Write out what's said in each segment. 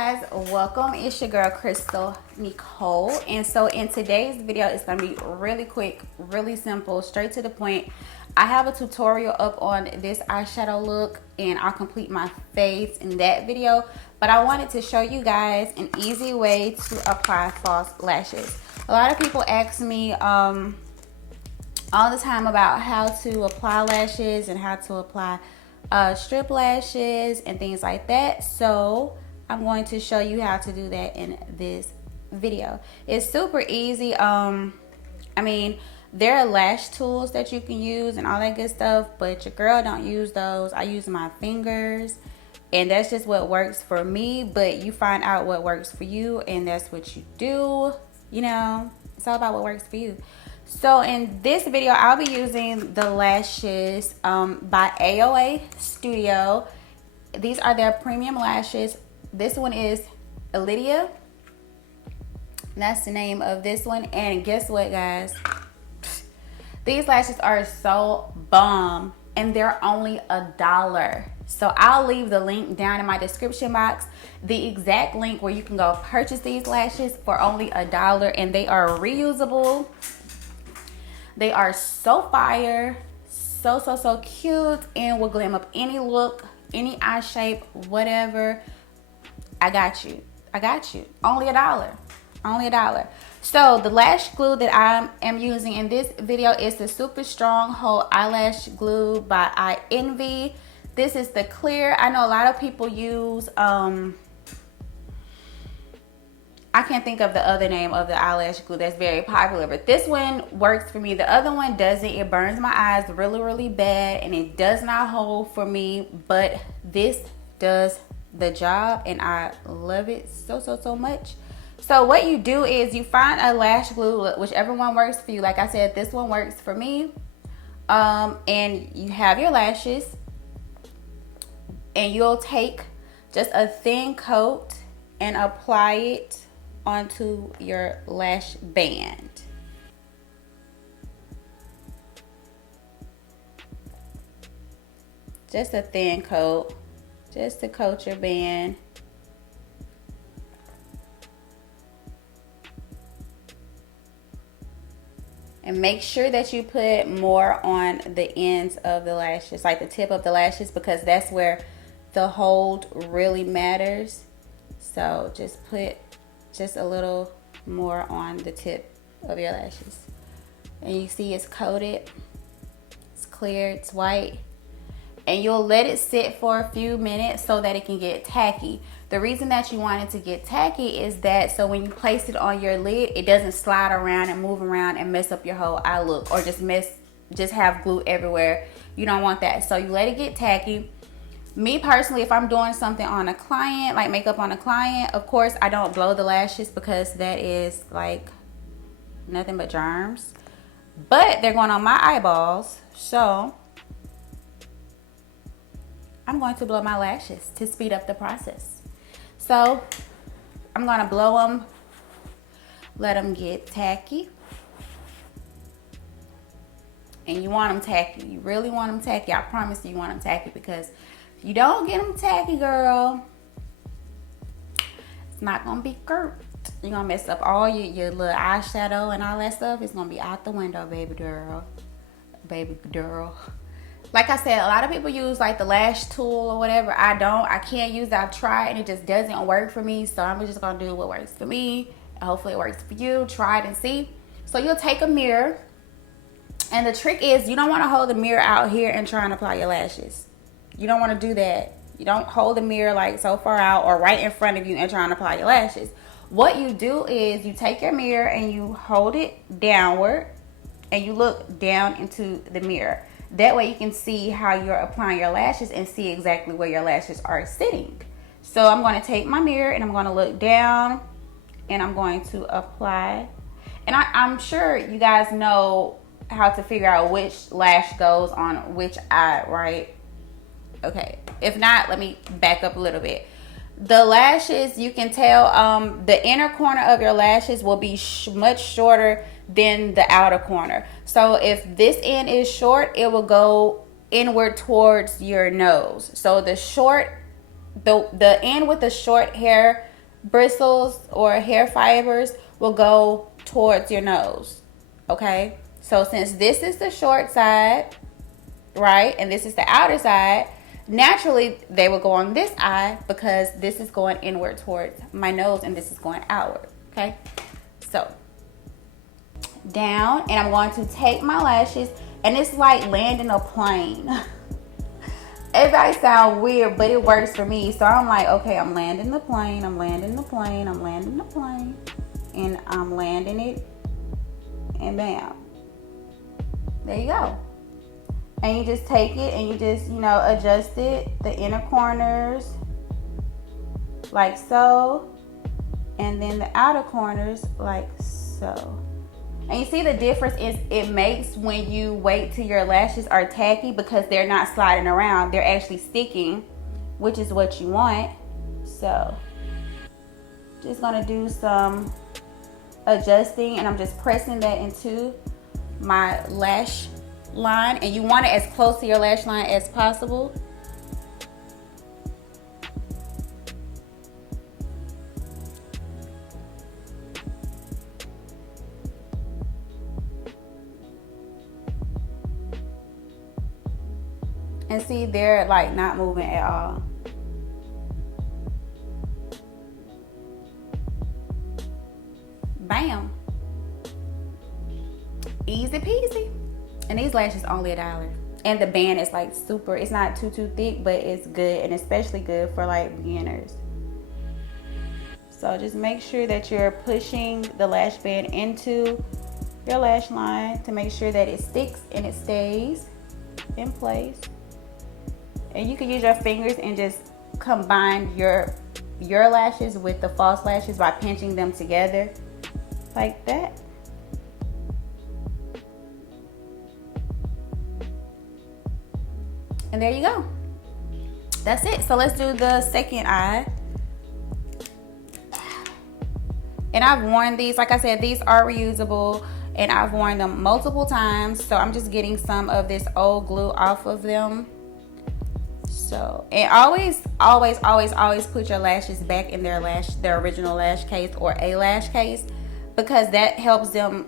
guys, welcome. It's your girl Krystal Nykole, and so in today's video it's gonna be really quick, really simple, straight to the point. I have a tutorial up on this eyeshadow look and I'll complete my face in that video, but I wanted to show you guys an easy way to apply false lashes. A lot of people ask me all the time about how to apply lashes and how to apply strip lashes and things like that. So I'm going to show you how to do that in this video. It's super easy. I mean, there are lash tools that you can use and all that good stuff, but your girl don't use those. I use my fingers, and that's just what works for me. But you find out what works for you, and that's what you do. You know, it's all about what works for you. So in this video, I'll be using the lashes by AOA Studio. These are their premium lashes. This one is Lydia. That's the name of this one. And guess what, guys? These lashes are so bomb, and they're only $1. So I'll leave the link down in my description box, the exact link where you can go purchase these lashes for only $1, and they are reusable. They are so fire, so cute, and will glam up any look, any eye shape, whatever. I got you. Only $1. Only $1. So the lash glue that I am using in this video is the Super Strong Hold Eyelash Glue by I Envy. This is the clear. I know a lot of people use I can't think of the other name of the eyelash glue that's very popular, but this one works for me. The other one doesn't. It burns my eyes really bad, and it does not hold for me, but this does the job, and I love it so much. So what you do is you find a lash glue, whichever one works for you. Like I said, this one works for me. And you have your lashes, and you'll take just a thin coat and apply it onto your lash band. Just a thin coat, just to coat your band. And make sure that you put more on the ends of the lashes, like the tip of the lashes, because that's where the hold really matters. So just put just a little more on the tip of your lashes. And you see it's coated, it's clear, it's white. And you'll let it sit for a few minutes so that it can get tacky. The reason that you want it to get tacky is that so when you place it on your lid, it doesn't slide around and move around and mess up your whole eye look, or just have glue everywhere. You don't want that. So you let it get tacky. Me personally, if I'm doing something on a client, like makeup on a client, of course I don't blow the lashes because that is like nothing but germs. But they're going on my eyeballs, so I'm going to blow my lashes to speed up the process. So I'm going to blow them, let them get tacky. And you want them tacky. You really want them tacky. I promise you want them tacky, because if you don't get them tacky, girl, it's not going to be good. You're going to mess up all your little eyeshadow and all that stuff. It's going to be out the window, baby girl. Baby girl. Like I said, a lot of people use like the lash tool or whatever. I don't. I can't use that. I've tried and it just doesn't work for me. So I'm just going to do what works for me. Hopefully it works for you. Try it and see. So you'll take a mirror. And the trick is you don't want to hold the mirror out here and try and apply your lashes. You don't want to do that. You don't hold the mirror like so far out or right in front of you and try and apply your lashes. What you do is you take your mirror and you hold it downward and you look down into the mirror. That way you can see how you're applying your lashes and see exactly where your lashes are sitting. So I'm going to take my mirror and I'm going to look down and I'm going to apply. And I'm sure you guys know how to figure out which lash goes on which eye, right? Okay, if not, let me back up a little bit. The lashes, you can tell the inner corner of your lashes will be much shorter than the outer corner. So if this end is short, it will go inward towards your nose. So the end with the short hair bristles or hair fibers will go towards your nose. Okay, so since this is the short side, right, and this is the outer side, naturally they will go on this eye because this is going inward towards my nose and this is going outward. Okay, so down, and I'm going to take my lashes, and it's like landing a plane. It might sound weird, but it works for me. So I'm like, okay, I'm landing the plane, I'm landing the plane, I'm landing the plane, and I'm landing it, and bam, there you go. And you just take it and you just, you know, adjust it, the inner corners like so, and then the outer corners like so. And you see the difference is it makes when you wait till your lashes are tacky, because they're not sliding around, they're actually sticking, which is what you want. So just gonna do some adjusting, and I'm just pressing that into my lash line, and you want it as close to your lash line as possible. And see, they're like not moving at all. Bam. Easy peasy. And these lashes only $1. And the band is like super, it's not too thick, but it's good, and especially good for like beginners. So just make sure that you're pushing the lash band into your lash line to make sure that it sticks and it stays in place. And you can use your fingers and just combine your lashes with the false lashes by pinching them together like that. And there you go. That's it. So let's do the second eye. And I've worn these, like I said, these are reusable, and I've worn them multiple times. So I'm just getting some of this old glue off of them. So, and always put your lashes back in their original lash case or a lash case, because that helps them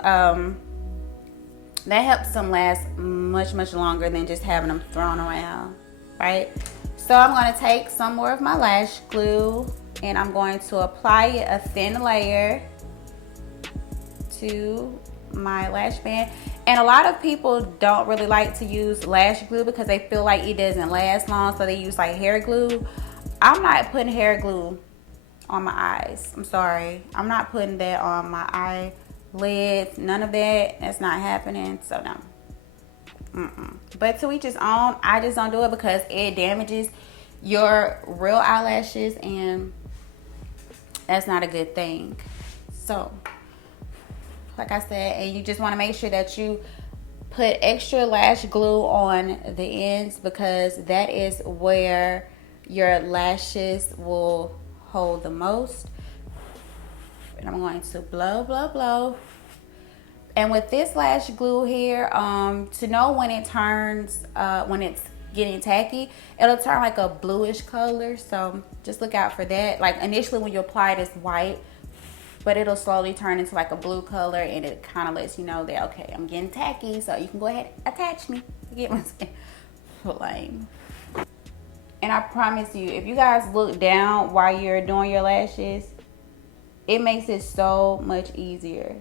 last much longer than just having them thrown around, right? So I'm going to take some more of my lash glue, and I'm going to apply a thin layer to my lash band. And a lot of people don't really like to use lash glue because they feel like it doesn't last long, so they use like hair glue. I'm not putting hair glue on my eyes. I'm sorry. I'm not putting that on my eyelids. None of that. That's not happening. So no. But to each his own. I just don't do it because it damages your real eyelashes, and that's not a good thing. So like I said, and you just want to make sure that you put extra lash glue on the ends, because that is where your lashes will hold the most. And I'm going to blow. And with this lash glue here, to know when it turns, when it's getting tacky, it'll turn like a bluish color. So just look out for that. Like initially when you apply it, it's white, but it'll slowly turn into like a blue color, and it kind of lets you know that, okay, I'm getting tacky, so you can go ahead and attach me. You get what I'm saying? Lame. And I promise you, if you guys look down while you're doing your lashes, it makes it so much easier.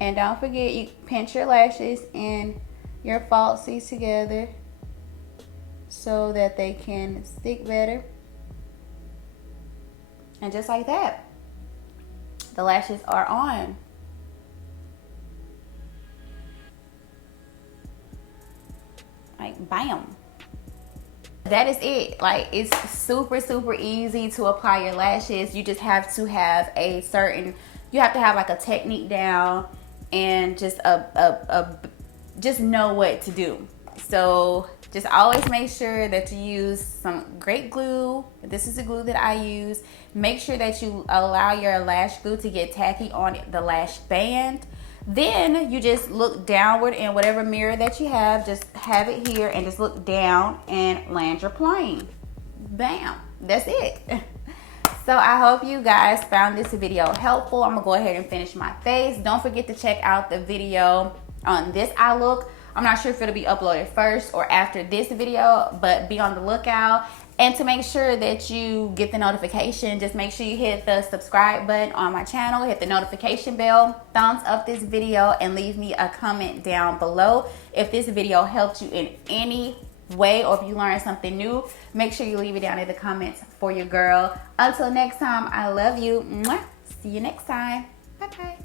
And don't forget, you pinch your lashes and your falsies together so that they can stick better. And just like that, the lashes are on. Like bam. That is it. Like, it's super easy to apply your lashes. You just have to have a certain, you have to have like a technique down, and just just know what to do. So just always make sure that you use some great glue. This is the glue that I use. Make sure that you allow your lash glue to get tacky on the lash band. Then you just look downward in whatever mirror that you have. Just have it here and just look down and land your plane. Bam, that's it. So I hope you guys found this video helpful. I'm gonna go ahead and finish my face. Don't forget to check out the video on this eye look. I'm not sure if it'll be uploaded first or after this video, but be on the lookout. And to make sure that you get the notification, just make sure you hit the subscribe button on my channel, hit the notification bell, thumbs up this video, and leave me a comment down below. If this video helped you in any way or if you learned something new, make sure you leave it down in the comments for your girl. Until next time, I love you. Mwah. See you next time. Bye-bye.